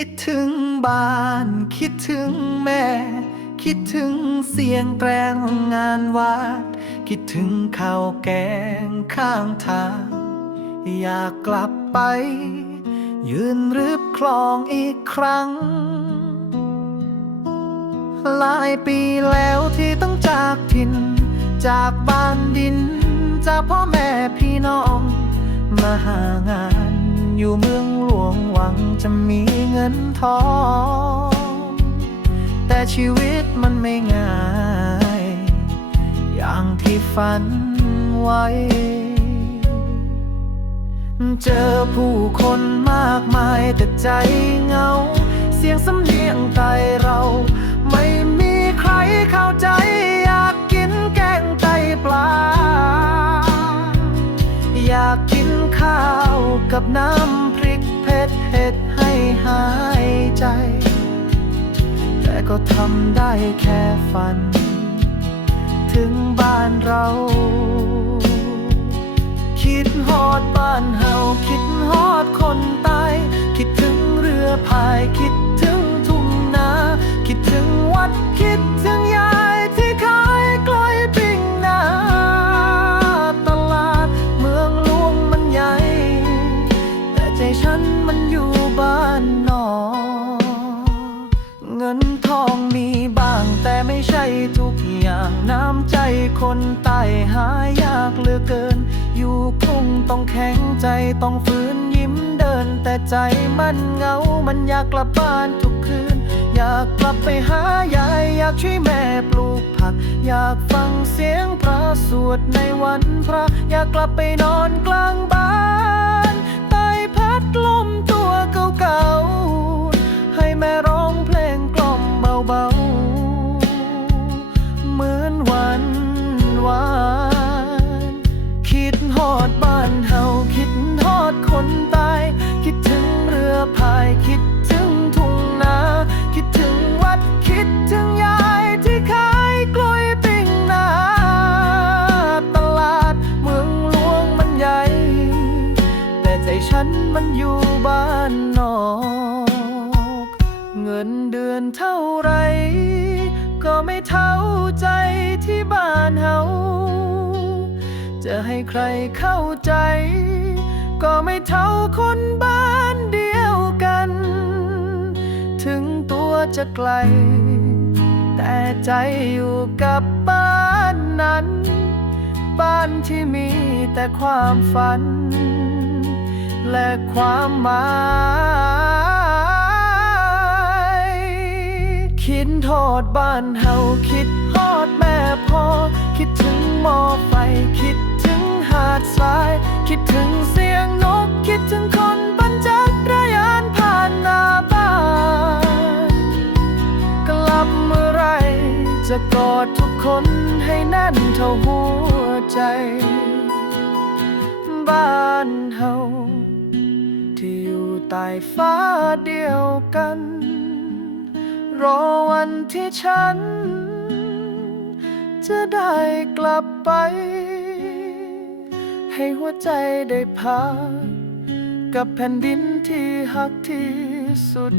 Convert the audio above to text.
คิดถึงบ้าน คิดถึงแม่ คิดถึงเสียงแตรงงานวัด คิดถึงข้าวแกงข้างทาง อยากกลับไป ยืนรืบคลองอีกครั้ง หลายปีแล้วที่ต้องจากถิ่น จากบ้านดิน จากพ่อแม่พี่น้อง มาหางานอยู่เมือง งหวังจะมีเงินทอง แต่ชีวิตมันไม่ง่าย อย่างที่ฝันไว้ เจอผู้คนมากมายแต่ใจเงา เสียงสำเนียงไตเรา ไม่มีใครเข้าใจอยากกินแกงไตปลา อยากกินข้าวกับน้ำ ก็ทำได้แค่ฝัน ถึงบ้านเรา คิดฮอดบ้านเฮาคิดฮอดคนตาย คิดถึงเรือพายคิด คนใต้หายากเหลือเกิน อยู่กรุงต้องแข็งใจต้องฝืนยิ้มเดิน แต่ใจมันเหงา มันอยากกลับบ้านทุกคืน อยากกลับไปหายาย อยากช่วยแม่ปลูกผัก อยากฟังเสียงพระสวดในวันพระ อยากกลับไปนอนกลางบ้าน ฉันมันอยู่บ้านนอก เงินเดือนเท่าไร ก็ไม่เท่าใจที่บ้านเฮา จะให้ใครเข้าใจ ก็ไม่เท่าคนบ้านเดียวกัน ถึงตัวจะไกล แต่ใจอยู่กับบ้านนั้น บ้านที่มีแต่ความฝัน และความหมายคิดทอดบ้านเฮาคิดฮอดแม่พ่อคิดถึงหม้อไฟคิดถึงหาดทราย คิดถึงเสียงนกคิดถึงคนปั่นจักรยานผ่านหน้าบ้านกลับเมื่อไรจะกอดทุกคนให้แน่นเท่าหัวใจ บ้านเฮา ที่อยู่ใต้ฟ้าเดียวกัน รอวันที่ฉัน จะได้กลับไป ให้หัวใจได้พักกับแผ่นดินที่หักที่สุด